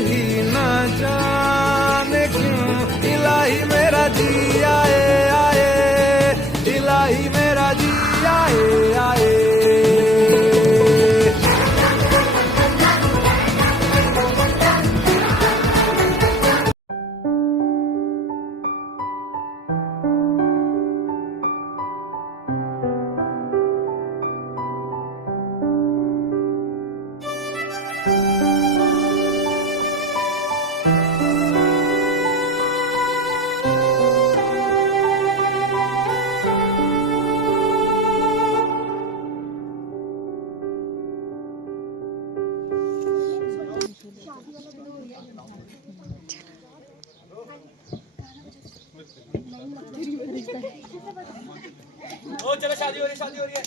नहीं ना जाने क्यों इलाही मेरा जी आए आए, इलाही मेरा जी आए आए। ओ चलो शादी हो रही है, शादी हो रही है।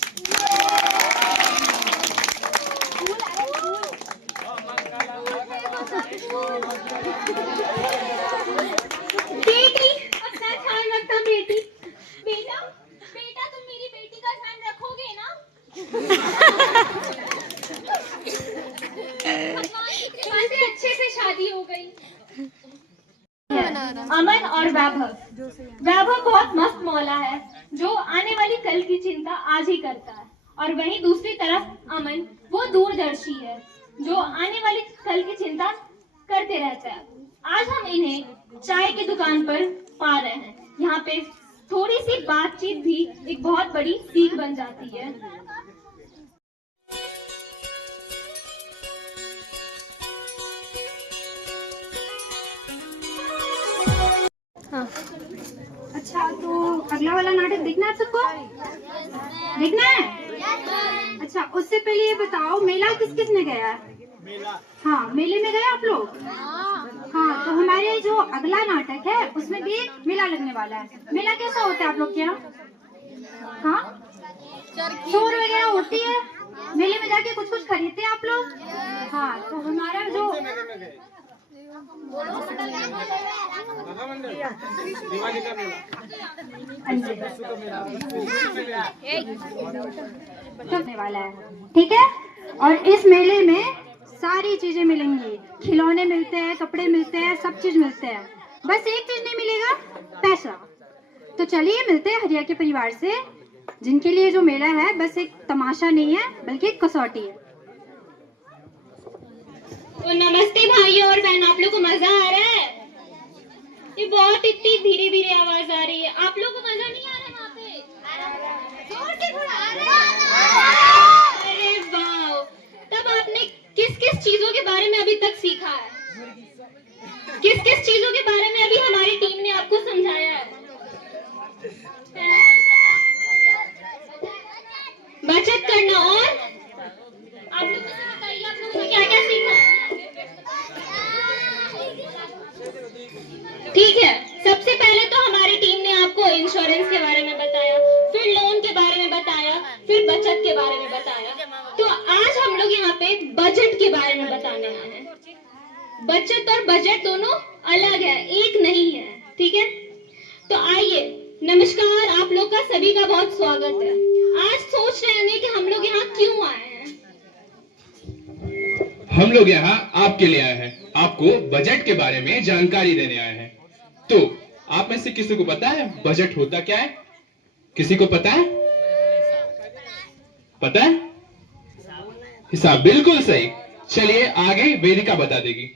बेटी अपना ख्याल रखना बेटी। बेटा बेटा तुम मेरी बेटी का ध्यान रखोगे ना? भगवान की कृपा से अच्छे से शादी हो गई। अमन और वैभव बहुत मस्त मौला है जो आने वाली कल की चिंता आज ही करता है, और वहीं दूसरी तरफ अमन वो दूरदर्शी है जो आने वाली कल की चिंता करते रहता है। आज हम इन्हें चाय की दुकान पर पा रहे हैं। यहाँ पे थोड़ी सी बातचीत भी एक बहुत बड़ी सीख बन जाती है। अच्छा, तो अगला वाला नाटक देखना है सबको? देखना है? अच्छा, उससे पहले ये बताओ मेला किस किस ने गया है? हाँ, मेले में गए आप लोग? हाँ, तो हमारे जो अगला नाटक है उसमें भी एक मेला लगने वाला है। मेला कैसा होता है आप लोग के यहाँ? हाँ, शोर वगैरह होती है? मेले में जाके कुछ कुछ खरीदते हैं आप लोग? हाँ, तो हमारा जो करने वाला है, ठीक है? और इस मेले में सारी चीजें मिलेंगी, खिलौने मिलते हैं, कपड़े मिलते हैं, सब चीज मिलते हैं। बस एक चीज नहीं मिलेगा, पैसा। तो चलिए मिलते हैं हरिया के परिवार से, जिनके लिए जो मेला है बस एक तमाशा नहीं है बल्कि एक कसौटी है। तो नमस्ते भाइयों और बहन, आप लोग को मजा आ रहा है? ये बहुत इतनी धीरे धीरे आवाज आ रही है। आप लोग को मजा नहीं आ रहा वहाँ पे? जोर से थोड़ा आ रहा है। अरे वाह! तब आपने किस किस चीजों के बारे में अभी तक सीखा है? किस किस चीजों के बारे में अभी हमारी टीम ने आपको समझाया है? बचत करना, और आप लोग मुझे बताइए आप लोगों ने क्या क्या सीखा है? ठीक है, सबसे पहले तो हमारी टीम ने आपको इंश्योरेंस के बारे में बताया, फिर लोन के बारे में बताया, फिर बचत के बारे में बताया। तो आज हम लोग यहाँ पे बजट के बारे में बताने आए हैं। बचत और बजट दोनों अलग है, एक नहीं है, ठीक है? तो आइए, नमस्कार, आप लोग का सभी का बहुत स्वागत है। आज सोच रहे हैं कि हम लोग यहाँ क्यों आए हैं? हम लोग यहाँ आपके लिए आए हैं, आपको बजट के बारे में जानकारी देने आए हैं। तो आप में से किसी को पता है बजट होता क्या है? किसी को पता है? पता है? हिसाब, बिल्कुल सही। चलिए आगे वेदिका बता देगी।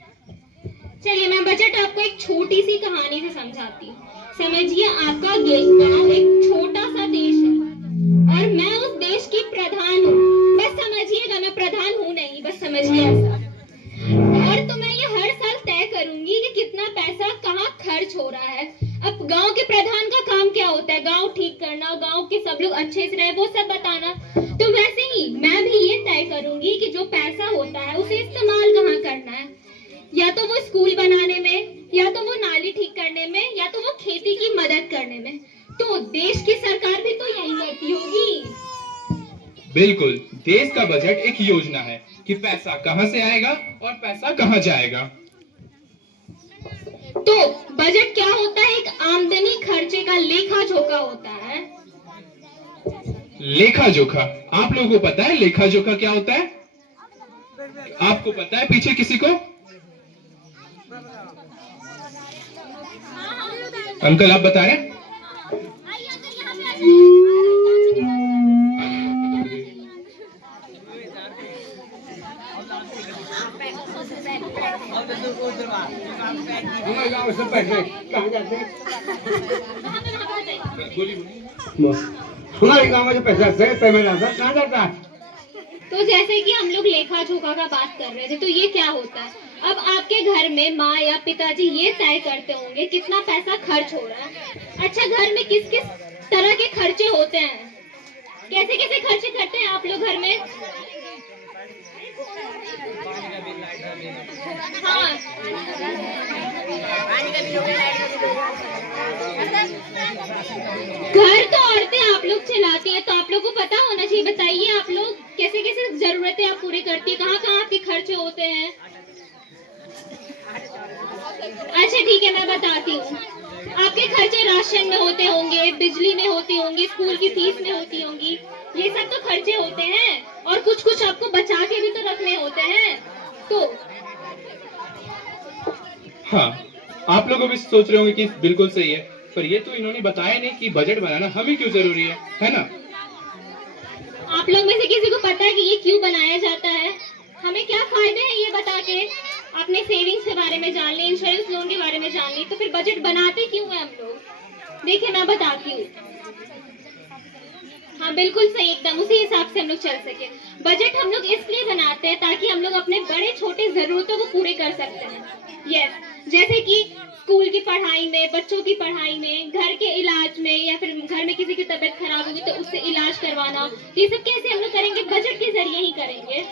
चलिए मैं बजट आपको एक छोटी सी कहानी से समझाती हूँ। समझिए आपका गांव एक छोटा सा देश है और मैं उस देश की प्रधान हूँ। बस समझिएगा, मैं प्रधान हूँ नहीं, बस समझिए ऐसा। और तो मैं ये हर साल तय करूंगी कि कितना पैसा कहाँ खर्च हो रहा है। अब गांव के प्रधान का काम क्या होता है? गांव ठीक करना, गांव के सब लोग अच्छे से रहे, वो सब बताना। तो वैसे ही मैं भी ये तय करूंगी कि जो पैसा होता है उसे इस्तेमाल कहाँ करना है। या तो वो स्कूल बनाने में, या तो वो नाली ठीक करने में, या तो वो खेती की मदद करने में। तो देश की सरकार भी तो यही करती होगी। बिल्कुल, देश का बजट एक योजना है कि पैसा कहां से आएगा और पैसा कहां जाएगा। तो बजट क्या होता है? एक आमदनी खर्चे का लेखा जोखा होता है। लेखा जोखा, आप लोगों को पता है लेखा जोखा क्या होता है? आपको पता है? पीछे किसी को? अंकल आप बता रहे हैं? हमारे गाँव से पैसे कहाँ जाते हैं? हमारे गाँव में जो पैसा से पेमेंट आता कहाँ जाता है? तो जैसे कि हम लोग लेखा जोखा का बात कर रहे थे, तो ये क्या होता है? अब आपके घर में माँ या पिताजी ये तय करते होंगे कितना पैसा खर्च हो रहा है। अच्छा, घर में किस किस तरह के खर्चे होते हैं, कैसे कैसे खर्चे करते हैं आप लोग घर में? हाँ, घर तो औरतें आप लोग चलाती हैं, तो आप लोग को पता होना चाहिए। बताइए आप लोग कैसे कैसे जरूरतें आप पूरी करती है, कहाँ कहाँ आपके खर्चे होते हैं? अच्छा ठीक है, मैं बताती हूँ। आपके खर्चे राशन में होते होंगे, बिजली में होती होंगी, स्कूल की फीस में होती होंगी, ये सब तो खर्चे होते हैं। और कुछ कुछ आपको बचा के भी तो रखने होते हैं। तो हाँ, आप लोग भी सोच रहे होंगे कि बिल्कुल सही है, पर ये तो इन्होंने बताया नहीं कि बजट बनाना हमें क्यों जरूरी है ना? आप लोग में से किसी को पता है कि ये क्यों बनाया जाता है? हमें क्या फायदे हैं ये बता के? अपने सेविंग्स के बारे में जान लें, इंश्योरेंस लोन के बारे में जान लें, तो फिर बजट बनाते क्यों हैं हम लोग? देखिए मैं बताती हूँ। हाँ बिल्कुल सही, एकदम उसी हिसाब से हम लोग चल सके। बजट हम लोग इसलिए बनाते हैं ताकि हम लोग अपने बड़े छोटे जरूरतों को पूरे कर सकते हैं। यस, जैसे कि स्कूल की पढ़ाई में, बच्चों की पढ़ाई में, घर के इलाज में, या फिर घर में किसी की तबीयत खराब होगी तो उससे इलाज करवाना, ये सब कैसे हम लोग करेंगे? बजट के जरिए ही करेंगे।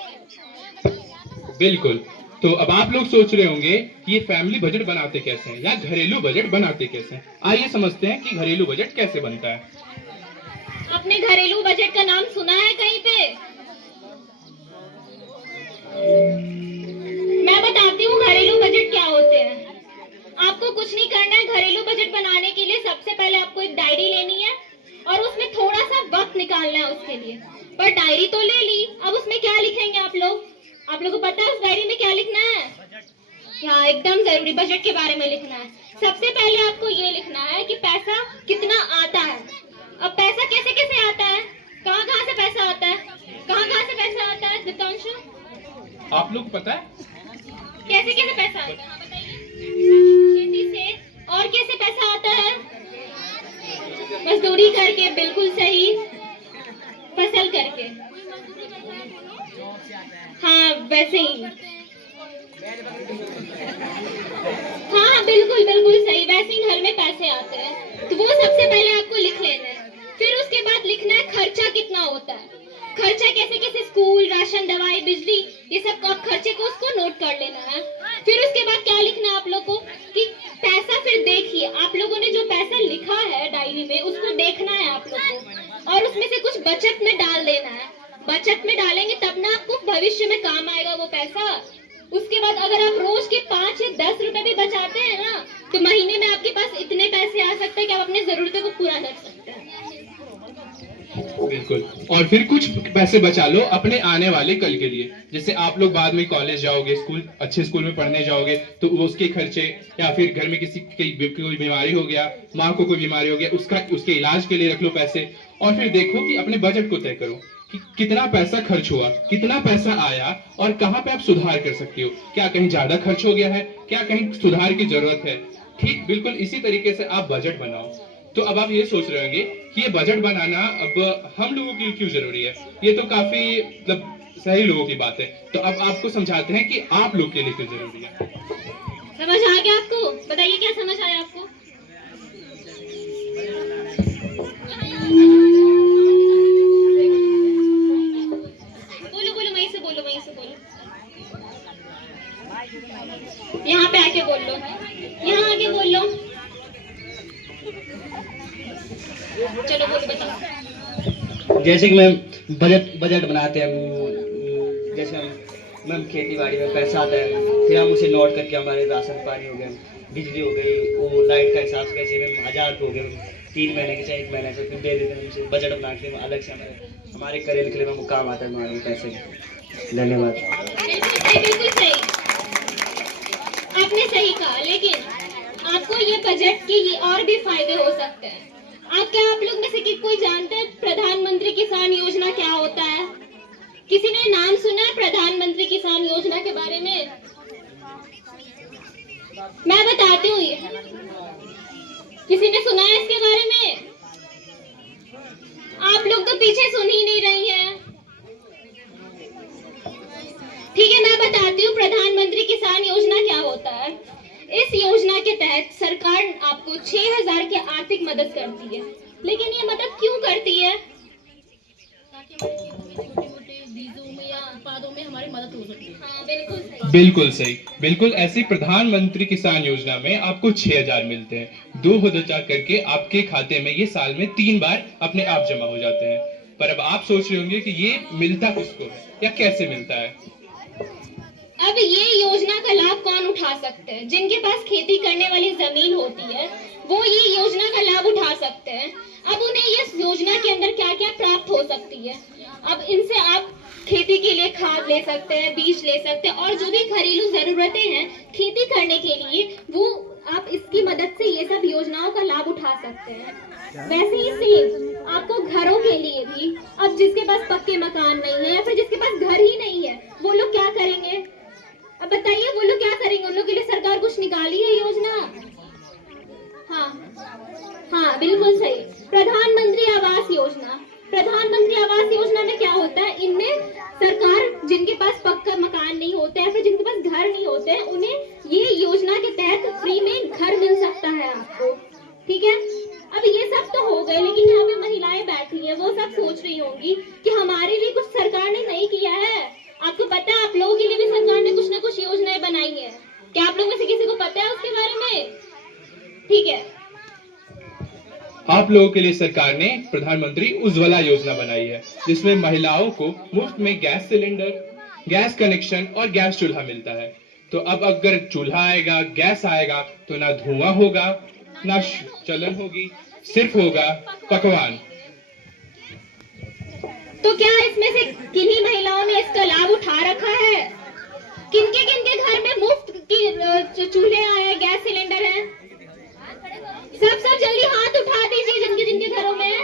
बिल्कुल। तो अब आप लोग सोच रहे होंगे कि ये फैमिली बजट बनाते कैसे हैं या घरेलू बजट बनाते कैसे हैं। आइए समझते हैं कि घरेलू बजट कैसे बनता है। अपने घरेलू बजट का नाम सुना है कहीं पे? मैं बताती हूँ घरेलू बजट क्या होते हैं। आपको कुछ नहीं करना है। घरेलू बजट बनाने के लिए सबसे पहले आपको एक डायरी लेनी है और उसमें थोड़ा सा वक्त निकालना है उसके लिए। पर डायरी तो ले ली, अब उसमें क्या लिखेंगे आप लोग? आप लोगों को पता है उस डायरी में क्या लिखना है? हाँ एकदम जरूरी, बजट के बारे में लिखना है। सबसे पहले आपको ये लिखना है कि पैसा कितना आता है। अब पैसा कैसे कैसे आता है, कहाँ कहाँ से पैसा आता है, कहाँ कहाँ से पैसा आता है दितांशु? आप लोग पता है कैसे कैसे पैसा आता है? हाँ बताइए। खेती से। और कैसे पैसा आता है? मजदूरी करके, बिल्कुल सही। फसल करके, हाँ वैसे ही। हाँ बिल्कुल बिल्कुल सही, वैसे ही घर में पैसे आते हैं। तो वो सबसे पहले आपको लिख लेना है। फिर उसके बाद लिखना है खर्चा कितना होता है। खर्चा कैसे कैसे, स्कूल, राशन, दवाई, बिजली, ये सब आप खर्चे को उसको नोट कर लेना है। फिर उसके बाद क्या लिखना है आप लोग को कि पैसा, फिर देखिए आप लोगों ने जो पैसा लिखा है डायरी में उसको देखना है आप लोग को, और उसमें से कुछ बचत में डाल देना है। बचत में डालेंगे तब ना आपको भविष्य में काम आएगा वो पैसा। उसके बाद अगर आप रोज के 5 या 10 रुपए भी बचाते हैं ना, तो महीने में आपके पास इतने पैसे आ सकते हैं कि आप अपनी जरूरतों को पूरा कर सकते हैं। बिल्कुल। और फिर कुछ पैसे बचा लो अपने आने वाले कल के लिए। जैसे आप लोग बाद में कॉलेज जाओगे, स्कूल, अच्छे स्कूल में पढ़ने जाओगे, तो उसके खर्चे, या फिर घर में किसी कोई बीमारी हो गया, माँ को कोई बीमारी हो गया, उसके इलाज के लिए रख लो पैसे। और फिर देखो कि अपने बजट को तय करो कि कितना पैसा खर्च हुआ, कितना पैसा आया, और कहाँ पे आप सुधार कर सकते हो। क्या कहीं ज्यादा खर्च हो गया है, क्या कहीं सुधार की जरूरत है। ठीक बिल्कुल इसी तरीके से आप बजट बनाओ। तो अब आप ये सोच रहे होंगे कि ये बजट बनाना अब हम लोगों के लिए क्यों जरूरी है। ये तो काफी मतलब सही लोगों की बात है। तो अब आपको समझाते हैं कि आप लोग के लिए क्यों जरूरी है। समझ आ गया आपको? बताइए क्या समझ आया आपको? बोलो बोलो, वहीं से बोलो, वहीं से बोलो। यहाँ पे आके बोल लो, यहाँ आके बोल लो। चलो बोलो, बताओ। जैसे कि मैम बजट बनाते हैं हम, जैसे मैम खेती बाड़ी में पैसा आता है, फिर हम उसे नोट करके हमारे राशन पानी हो गए, बिजली हो गई, वो लाइट का हिसाब से कैसे मैम 1000 हो गए, 3 महीने के चाहे 1 महीने से फिर दे देते हैं। उसे बजट बना के अलग से हमारे करेल के लिए मैम काम आता है हमारे पैसे। धन्यवाद। बिल्कुल सही, आपने सही कहा। लेकिन आप आपको ये बजट के ये और भी फायदे हो सकते हैं। आप लोग में से कोई जानते हैं प्रधानमंत्री किसान योजना क्या होता है? किसी ने नाम सुना है प्रधानमंत्री किसान योजना के बारे में? मैं बताती हूँ ये। किसी ने सुना है इसके बारे में? आप लोग तो पीछे सुन ही नहीं रही हैं। ठीक है, मैं बताती हूँ प्रधानमंत्री किसान योजना क्या होता है। इस योजना के तहत सरकार आपको 6,000 की आर्थिक मदद करती है। लेकिन ये मदद क्यों करती है? ताकि छोटे-छोटे बीजों में या उत्पादों में हमारी मदद हो सके। हाँ, बिल्कुल सही। बिल्कुल सही, बिल्कुल ऐसी प्रधानमंत्री किसान योजना में आपको 6,000 मिलते हैं। 2,000 करके आपके खाते में ये साल में 3 बार अपने आप जमा हो जाते हैं। पर अब आप सोच रहे होंगे कि ये मिलता किसको है या कैसे मिलता है। अब ये योजना का लाभ कौन उठा सकते हैं? जिनके पास खेती करने वाली जमीन होती है वो ये योजना का लाभ उठा सकते हैं। अब उन्हें इस योजना के अंदर क्या क्या प्राप्त हो सकती है। अब इनसे आप खेती के लिए खाद ले सकते हैं, बीज ले सकते हैं और जो भी घरेलू जरूरतें हैं खेती करने के लिए वो आप इसकी मदद से ये सब योजनाओं का लाभ उठा सकते हैं। वैसे ही सेम आपको घरों के लिए भी, अब जिसके पास पक्के मकान नहीं है या फिर जिसके पास घर ही नहीं है वो लोग क्या करेंगे? अब बताइए वो लोग क्या करेंगे? उन लोग के लिए सरकार कुछ निकाली है योजना? हाँ, बिल्कुल सही। प्रधानमंत्री आवास योजना। प्रधानमंत्री आवास योजना में क्या होता है? इनमें सरकार जिनके पास पक्का मकान नहीं होते हैं फिर जिनके पास घर नहीं होते हैं उन्हें ये योजना के तहत फ्री में घर मिल सकता है आपको। ठीक है, अब ये सब तो हो गए, लेकिन यहाँ पे महिलाएं बैठी हैं, वो सब सोच रही होंगी कि हमारे लिए कुछ सरकार ने नहीं किया है। आपको पता है आप लोगों के लिए भी सरकार ने कुछ ना कुछ योजनाएं बनाई है। क्या आप लोगों में से किसी को पता है उसके बारे में? ठीक है, आप लोगों के लिए सरकार ने प्रधानमंत्री उज्ज्वला योजना बनाई है जिसमें महिलाओं को मुफ्त में गैस सिलेंडर, गैस कनेक्शन और गैस चूल्हा मिलता है। तो अब अगर चूल्हा आएगा, गैस आएगा तो ना धुआं होगा ना चलन होगी, सिर्फ होगा पकवान। तो क्या इसमें से किन्हीं महिलाओं ने इसका लाभ उठा रखा है? किनके घर में मुफ्त की चूल्हे आए, गैस सिलेंडर है? सब जल्दी हाथ उठा दीजिए जिनके घरों में है।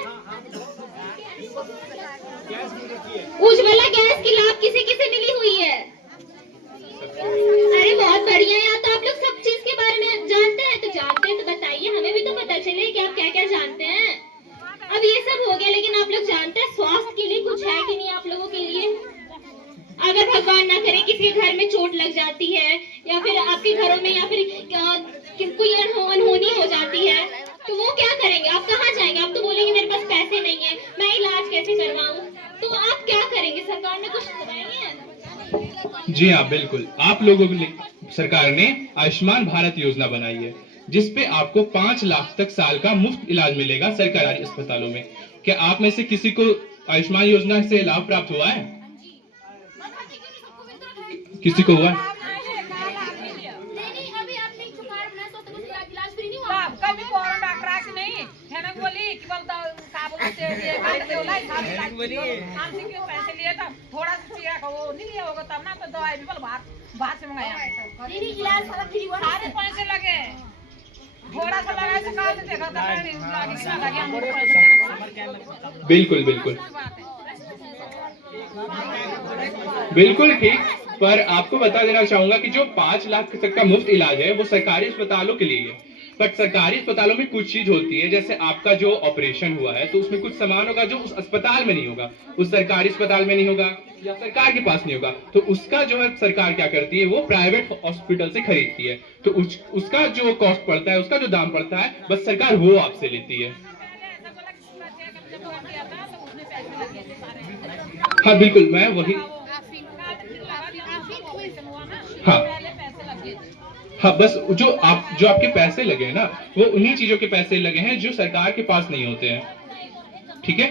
उज्ज्वला गैस की लाभ किसे मिली हुई है? अरे बहुत बढ़िया है। तो आप लोग सब चीज के बारे में जानते हैं? तो बताइए, हमें भी तो पता चले कि आप क्या क्या जानते हैं। अब ये सब हो गया, लेकिन आप लोग जानते हैं स्वास्थ्य के लिए कुछ है कि नहीं आप लोगों के लिए? अगर भगवान ना करे किसी के घर में चोट लग जाती है या फिर आपके घरों में या फिर कोई अनहोनी हो जाती है तो वो क्या करेंगे? आप कहाँ जाएंगे? आप तो बोलेंगे मेरे पास पैसे नहीं है, मैं इलाज कैसे करवाऊं? तो आप क्या करेंगे? सरकार ने कुछ बताया है? जी हाँ, बिल्कुल। आप लोगों के लिए सरकार ने आयुष्मान भारत योजना बनाई है जिसपे आपको 5 लाख तक साल का मुफ्त इलाज मिलेगा सरकारी अस्पतालों में। क्या आप में से किसी को आयुष्मान योजना से लाभ प्राप्त हुआ है? किसी को हुआ? कभी कोरोना डॉक्टर से नहीं है ना, बोली कि पैसे लिए था थोड़ा सा चिया का वो नहीं लिया होगा तब ना, तो दवाई भी बाहर से मंगाया। इलाज सारे पैसे लगे, थोड़ा सा लगा से कहा देखा था। बिल्कुल बिल्कुल बिल्कुल ठीक। पर आपको बता देना चाहूंगा कि जो 5 लाख तक का मुफ्त इलाज है वो सरकारी अस्पतालों के लिए है। बट सरकारी अस्पतालों में कुछ चीज होती है, जैसे आपका जो ऑपरेशन हुआ है तो उसमें कुछ सामान होगा जो उस अस्पताल में नहीं होगा, उस सरकारी अस्पताल में नहीं होगा या सरकार के पास नहीं होगा। तो उसका जो है सरकार क्या करती है, वो प्राइवेट हॉस्पिटल से खरीदती है। तो उसका जो कॉस्ट पड़ता है, उसका जो दाम पड़ता है, बस सरकार वो आपसे लेती है। हाँ बिल्कुल, मैं वही हाँ बस जो आपके पैसे लगे हैं ना, वो उन्हीं चीजों के पैसे लगे हैं जो सरकार के पास नहीं होते हैं। ठीक है?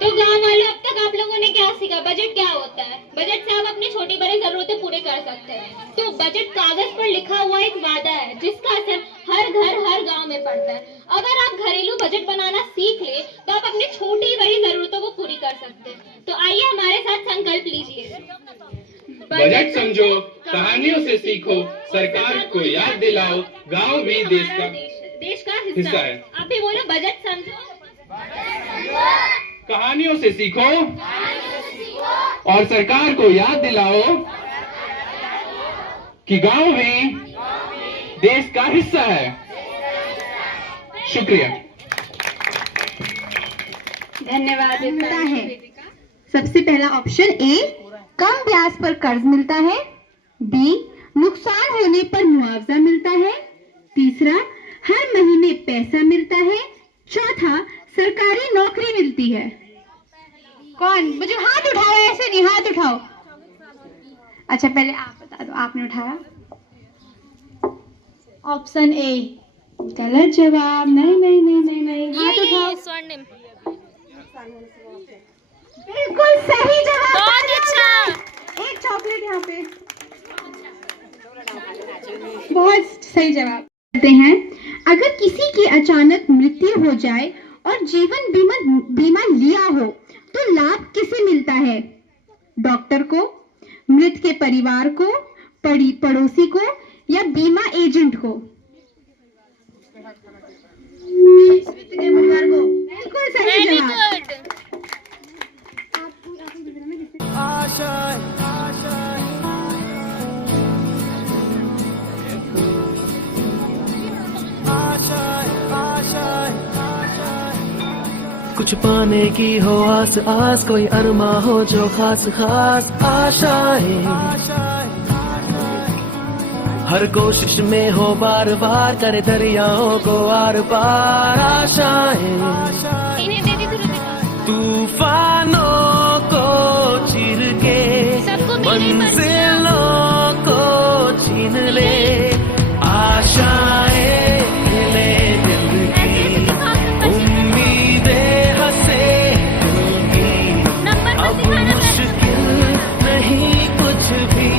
तो गांव वालों, अब तक आप लोगों ने क्या सीखा? बजट क्या होता है? बजट से आप अपनी छोटी बड़ी जरूरतें पूरे कर सकते हैं। तो बजट कागज पर लिखा हुआ एक वादा है जिसका असर हर घर हर गांव में पड़ता है। अगर आप घरेलू बजट बनाना सीख ले तो आप अपनी छोटी बड़ी जरूरतों को पूरी कर सकते हैं। तो आइए हमारे साथ संकल्प लीजिए। बजट समझो, कहानियों से सीखो, सरकार को याद दिलाओ, गांव भी देश का हिस्सा है। आप भी बोलो, बजट समझो, कहानियों से सीखो और सरकार को याद दिलाओ कि गांव भी देश का हिस्सा है। शुक्रिया। धन्यवाद। मिलता है सबसे पहला ऑप्शन ए, कम ब्याज पर कर्ज मिलता है। बी, नुकसान होने पर मुआवजा मिलता है। तीसरा, हर महीने पैसा मिलता है। चौथा, सरकारी नौकरी मिलती है। कौन? मुझे हाथ उठाओ, ऐसे नहीं, हाथ उठाओ। अच्छा पहले आप बता दो, आपने उठाया। ऑप्शन ए गलत जवाब। नहीं नहीं नहीं नहीं नहीं, हाथ उठाओ। स्वर्णिम बिल्कुल सही जवाब। बहुत अच्छा। एक चॉकलेट यहाँ पे। बहुत सही जवाब। कहते हैं, अगर किसी की अचानक मृत्यु हो जाए और जीवन बीमा लिया हो तो लाभ किसे मिलता है? डॉक्टर को, मृत के परिवार को, पड़ोसी को या बीमा एजेंट को? परिवार को। बिल्कुल सही जवाब। कुछ पाने की हो आस आस, कोई अरमा हो जो खास खास आशाएं, हर कोशिश में हो बार बार, करे दरियाओं को आर पार आशाएं, तूफानों को चीर के मंजिलों को छीन ले, आशाएं ले दिल की, उम्मीदें हंसे दिल की, अब मुश्किल नहीं कुछ भी,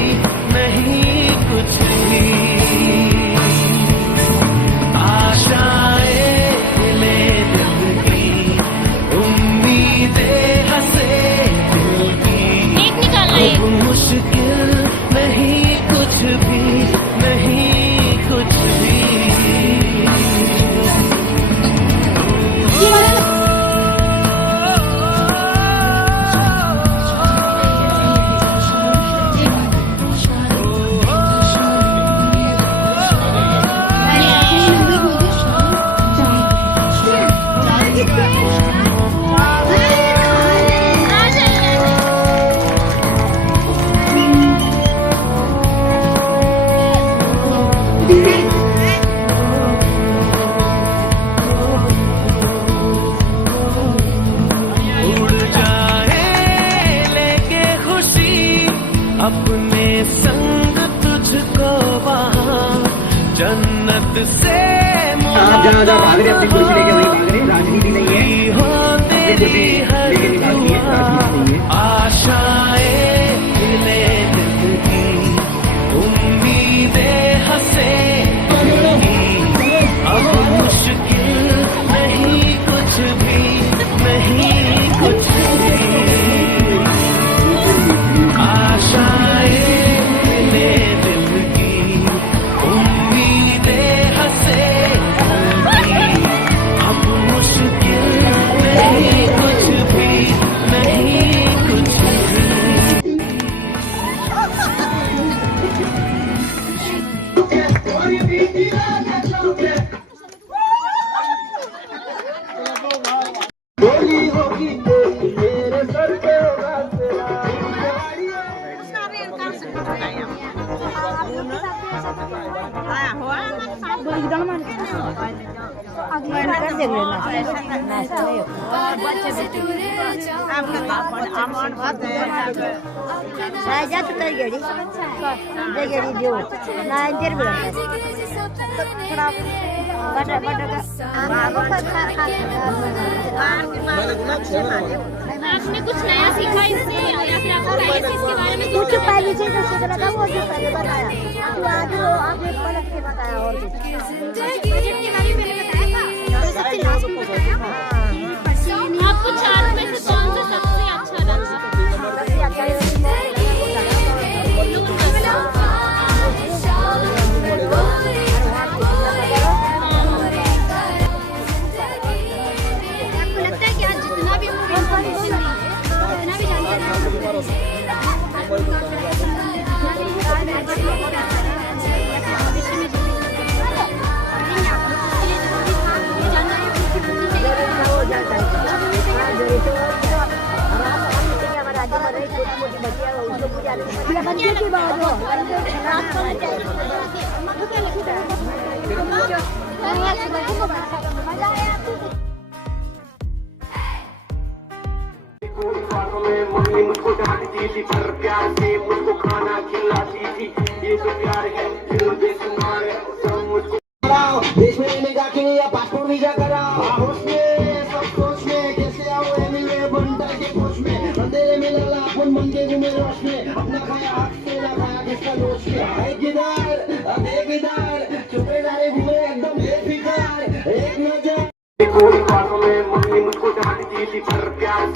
नहीं कुछ भी, आशाएं ले दिल की, उम्मीदें हंसे दिल की, अब मुश्किल नहीं कुछ भी, नहीं कुछ भी। अपने संग तुझको वहाँ जन्नत से आप जहाँ जहाँ भाग रहे अपनी कुर्सी लेके वहीं भाग रहे, राजनीति नहीं है, हो तेरी हर दुआ, आशाएं ले दिल की, उम्मीदें हंसे दिल की, अब मुश्किल नहीं कुछ भी, नहीं कुछ भी, आशाएं ले दिल की, उम्मीदें हंसे दिल की, अब मुश्किल नहीं कुछ भी, नहीं कुछ भी। आपने कुछ नया सीखा इससे या फिर आपको पहले से इसके बारे में कुछ पहले से जो सीख रहा था वो जो पहले बताया, तो आज वो आपने पलट के बताया। और कुछ बजट के बारे में बताया था, सबसे लास्ट में बताया। आपको चारों में से कौन सा सबसे अच्छा लगा? बंदे की बात हो रात को मजा आया मम्मी मुझको डांटती थी पर प्यार से मुझको खाना खिलाती थी। ये तो प्यार है, दिल बेशुमार है, सब मुझको देश में रहने का के लिए पासपोर्ट वीजा कराओ। होश में सब सोच में कैसे आओ एनीवे बनता के होश में अंधेरे में लगा अपन मन के घूमे रोश में अपना खाया हाथ से ना खाया किसका दोष में एक गिदार अब एक गिदार चुपे नारे घूमे एकदम बेफिक्र एक नजर। कोई बातों में मम्मी मुझको डांटती थी पर प्यार